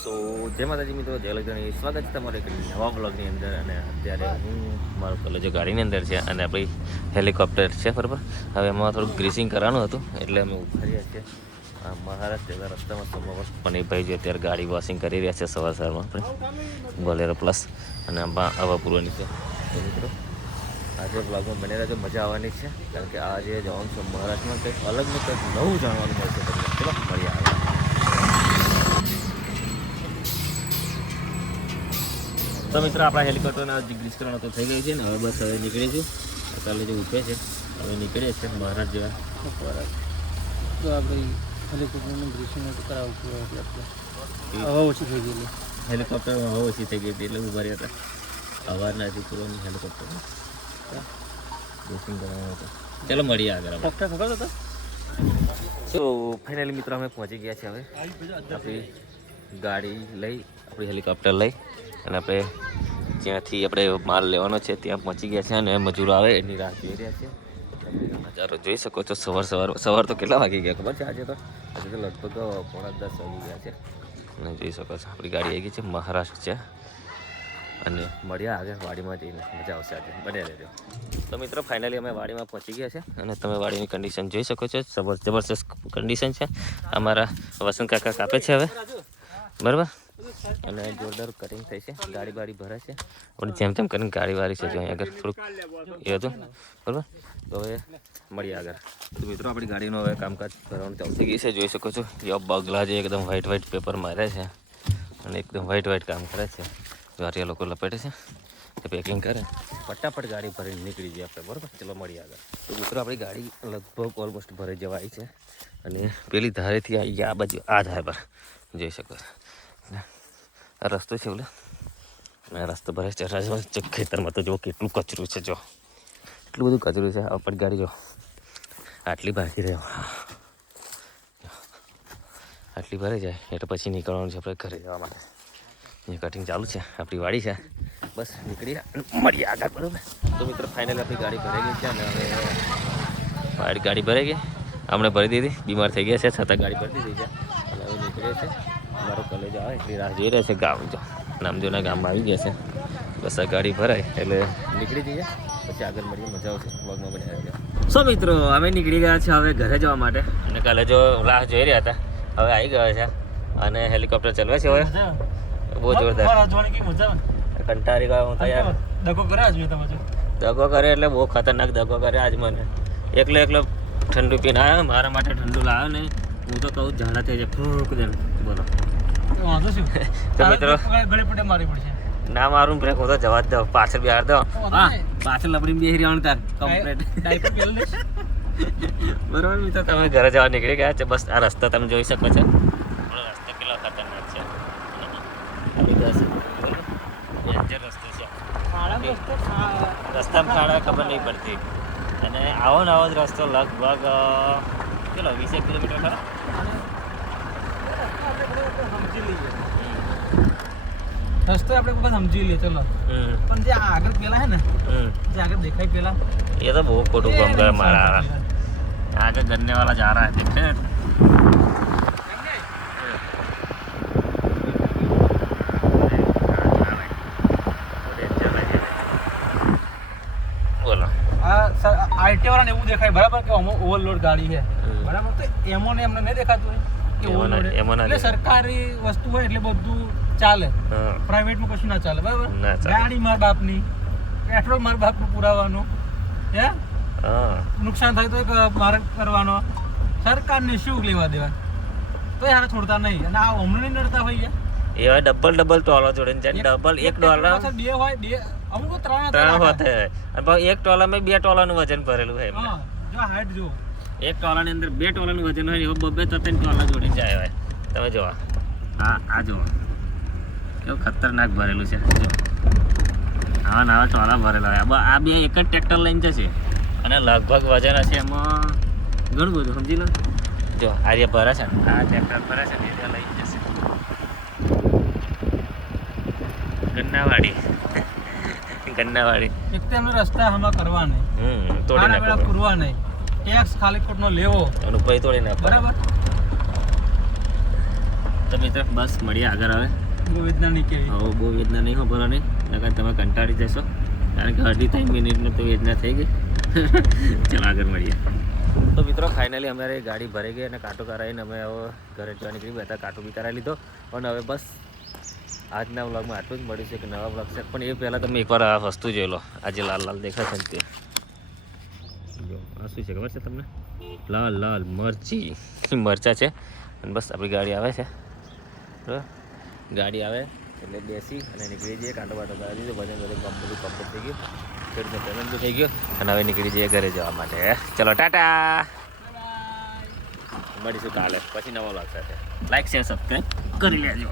સો જય માતાજી મિત્રો, જય લગ્ન સ્વાગત છે તમારે એક નવા બ્લોગની અંદર. અને અત્યારે હું મારો કોલેજ ગાડીની અંદર છે અને આપણી હેલિકોપ્ટર છે બરાબર. હવે એમાં થોડુંક ગ્રીસિંગ કરવાનું હતું એટલે અમે ઉભા રહ્યા છીએ મહારાષ્ટ્ર જતા રસ્તામાં. સમોવર પનીરભાઈ જે અત્યારે ગાડી વોશિંગ કરી રહ્યા છે સવાર સવારમાં આપણે બોલેરો પ્લસ અને હવા પૂરવાની છે. તો મિત્રો આજે બ્લોગમાં બને રહેજો, મજા આવવાની છે કારણ કે આજે જવાનું છે મહારાષ્ટ્રમાં. કંઈક અલગ ને કંઈક નવું જાણવાનું મળશે તમને. ચલો મળીએ આવે. તો મિત્રો આપણા હેલિકોપ્ટરના ગ્રીસ કરવાનો તો થઈ ગઈ છે ને. હવે બસ હવે નીકળીશું. કાલે જે ઉઠે છે હવે નીકળે છે મહારાજ જેવા. તો આપણે હેલિકોપ્ટરનું ગ્રીસિંગ કરાવવું પડે એટલે હવા ઓછી થઈ ગયેલી. હેલિકોપ્ટરમાં હવા ઓછી થઈ ગઈ હતી એટલે ઉભા રહ્યા હતા. હવા નથી પૂરવાની હેલિકોપ્ટરમાં ગ્રીસિંગ કરવાનો હતો. ચાલો મળીએ આગળ. ખબર હતો. તો ફાઇનલી મિત્રો અમે પહોંચી ગયા છે. હવે આપણી ગાડી લઈ આપણી હેલિકોપ્ટર લઈ અને આપણે જ્યાંથી આપણે માલ લેવાનો છે ત્યાં પહોંચી ગયા છે અને મજૂરો આવે એની રાહ જોઈ રહ્યા છે. તમે નજારો જોઈ શકો છો. સવાર તો કેટલા વાગી ગયા ખબર છે? આજે તો લગભગ 9:30 વાગી ગયા છે. અને જોઈ શકો છો આપણી ગાડી આવી ગઈ છે. મહારાષ્ટ્ર છે અને મળ્યા આગળ વાડીમાં જઈને. મજા આવશે આજે, બને રહેજો. તો મિત્રો ફાઇનલી અમે વાડીમાં પહોંચી ગયા છે અને તમે વાડીની કન્ડિશન જોઈ શકો છો. જબરજસ્ત કન્ડિશન છે. અમારા વસંત કાકા કાપે છે હવે બરાબર. અને જોરદાર કટિંગ થઈ છે. ગાડી બાડી ભરે છે પણ જેમ તેમ કરીને ગાડી વાળી છે. જો અહીં આગળ થોડુંક એ હતું બરાબર. તો હવે મળીએ આગળ. તો મિત્રો આપણી ગાડીનું હવે કામકાજ ભરવાનું ચાલુ થઈ ગઈ છે. જોઈ શકો છો યો બગલા જે એકદમ વ્હાઈટ પેપર મારે છે અને એકદમ વ્હાઈટ કામ કરે છે. ગાડીયા લોકો લપેટે છે એ પેકિંગ કરે. ફટાફટ ગાડી ભરીને નીકળી જઈએ આપણે બરાબર. ચલો મળીએ આગળ. તો મિત્રો આપણી ગાડી લગભગ ઓલમોસ્ટ ભરાઈ જવા આવી છે અને પેલી ધારેથી આવી આ બાજુ આ ધાર પર જોઈ શકો છો. આ રસ્તો છે ઓલે આ રસ્તો ભરે છે ખેતરમાં. તો જો કેટલું કચરું છે, જો એટલું બધું કચરું છે. આપણી ગાડી જો આટલી બાકી રહે, આટલી ભરાઈ જાય એટલે પછી નીકળવાનું છે આપણે ઘરે જવા માટે. અહીંયા કટિંગ ચાલુ છે. આપણી વાડી છે. બસ નીકળી મળીએ આગળ બરાબર. તો મિત્રો ફાઇનલી આપણી ગાડી ભરાઈ ગઈ છે અને હવે ગાડી ભરાઈ ગઈ. હમણાં ભરી દીધી. બીમાર થઈ ગયા છે છતાં ગાડી ભરી દીધી છે અને હવે નીકળે છે. મારો કોલેજ આવે એટલી રાહ જોઈ રહ્યા છે. ગામ જો નામદેવના ગામમાં આવી ગયા છે. બસ આ ગાડી ભરાય એટલે નીકળી જઈએ. પછી આગળ મળીએ, મજા આવશે. વ્લોગમાં બની રહ્યા. સો મિત્રો અમે નીકળી ગયા છે હવે ઘરે જવા માટે. અને કાલે જો રાહ જોઈ રહ્યા હતા હવે આવી ગયા છે અને હેલિકોપ્ટર ચલાવે છે હવે. બહુ જોરદાર કંટાળી ગયો હું તો યાર. દગો કરે એટલે બહુ ખતરનાક દગો કરે આજ મને. એકલો ઠંડુ પીને આવ્યો. મારા માટે ઠંડુ લાવ્યો ને હું તો કહું ઝાડા થઈ જાય ફૂક દે. બોલો તો મિત્રો ના મારું બ્રેક હું તો જવા જ દઉં. પાછળ બિહાર દો. હા પાછળ લપડીને બેસી રહેવાનું તાર કમ્પ્લેટ બરોબર. મિત્રો તમે ઘરે જવા નીકળી ગયા છે. બસ આ રસ્તો તમે જોઈ શકો છો. રસ્તો કેટલો ખતરનાક છે. રસ્તો છે. રસ્તામાં ખાડા ખબર નહીં પડતી. અને આવો ને આવો જ રસ્તો લગભગ કેટલો 20 કિલોમીટર ખરા. રસ્તો આપણે કોઈ સમજી લઈએ ચલો. પણ જે આગળ પેલા હે ને જે આગળ દેખાય પેલા ये तो बहुत फोटो कम कर मारा आगे गन्ने वाला जा रहा है देखते हैं. बोलो આઈટી વાળાને એવું દેખાય બરાબર કે ઓવરલોડ ગાડી છે બરાબર. તો એમોને એમને નહીં દેખાતું હોય કે ઓવરલોડ. એટલે સરકારી વસ્તુ હોય એટલે બધું ચાલે. પ્રાઇવેટમાં કશું ના ચાલે બરાબર. ગાડી માર બાપની, પેટ્રોલ માર બાપનું પુરાવાનું, હે નુકસાન થાય તો મારે કરવાનો. સરકારને શું લેવા દેવા? તો યાર છોડતા નહીં. અને આ હમણાં નહીં નડતા હોય ये डबल टोला जोड़े डबल एक डॉलर બે હોય બે અમુક ત્રણ होते हैं. एक टोला में 2 टोलाનું વજન ભરેલું હોય. જો હાઈટ જો એક ટોલાની અંદર 2 ટોલાનું વજન હોય. એવો 2 3 ટોલા જોડી જાય હોય. તમે જો આ જો કેવું ખતરનાક ભરેલું છે. જો આવા ટોલા ભરેલા હોય. આ બે એક જ ટ્રેક્ટર લઈને જશે અને લગભગ વજન હશે એમાં ઘણું બધું સમજી લો. જો આ જે ભરે છે ને આ ટ્રેક્ટર ભરે છે ને એ લઈને જશે ગન્નાવાડી. એક તો એમનો રસ્તા હમણાં કરવા નહીં, તોડી નાખો પૂરવા નહીં, ટેક્સ ખાલી ખોટનો લેવો અને પછી તોડી નાખો બરાબર. તો મિત્ર બસ મળીએ આગળ આવે. બહુ વેદના નહીં કેવી. હવે બહુ વેદના નહીં ભરવાની, નકર તમે કંટાળી જશો, કારણ કે અડધી 3 મિનિટમાં તો વેદના થઈ ગઈ. ચાલો આગળ મળીએ. તો મિત્રો ફાઇનલી અમારે ગાડી ભરાઈ ગઈ અને કાંટો કરાવીને અમે હવે ઘરે જવા નીકળી ગયા હતા. કાંટો બી કરાવી લીધો અને હવે બસ આજના વ્લોગમાં આટલું જ મળ્યું છે કે નવા વ્લોગ છે. પણ એ પહેલાં તમે એકવાર આ વસ્તુ જોઈ લો. આજે લાલ લાલ દેખાય છે ને તે જો આ શું છે ખબર છે તમને? લાલ લાલ મરચાં છે. અને બસ આપણી ગાડી આવે છે, બરાબર. ગાડી આવે એટલે બેસી અને નીકળી જઈએ. કાંટો બાટો કરાવી દીધો, બધું કમ્પ્લીટ થઈ ગયું, ખેડૂતનો પેમેન્ટ બી થઈ ગયો અને હવે નીકળી જઈએ ઘરે જવા માટે. ચલો ટાટા, મળીશું કાલે પછી નવા વ્લોગ સાથે. લાઈક શેર સબસ્ક્રાઈબ કરી લેજો.